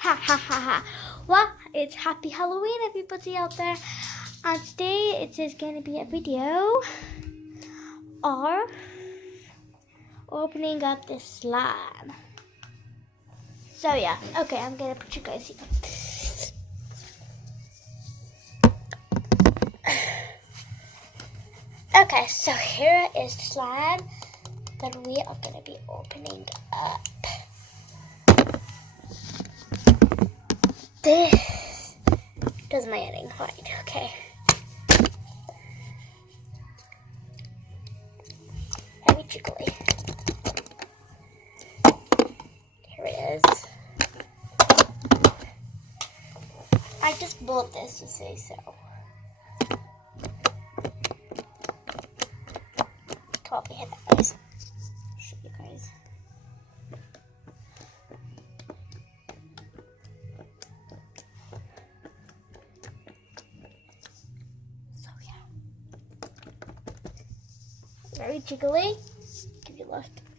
Ha ha ha ha. Well, it's happy Halloween, everybody out there. And today it is going to be a video of opening up this slime. So yeah, okay, I'm going to put you guys here. Okay, so here is the slime that we are going to be opening up. This does my editing right, okay. Very jiggly. Here it is. I just bought this to say so. Come up here, guys. Show you guys. So yeah, very jiggly. Give you a look.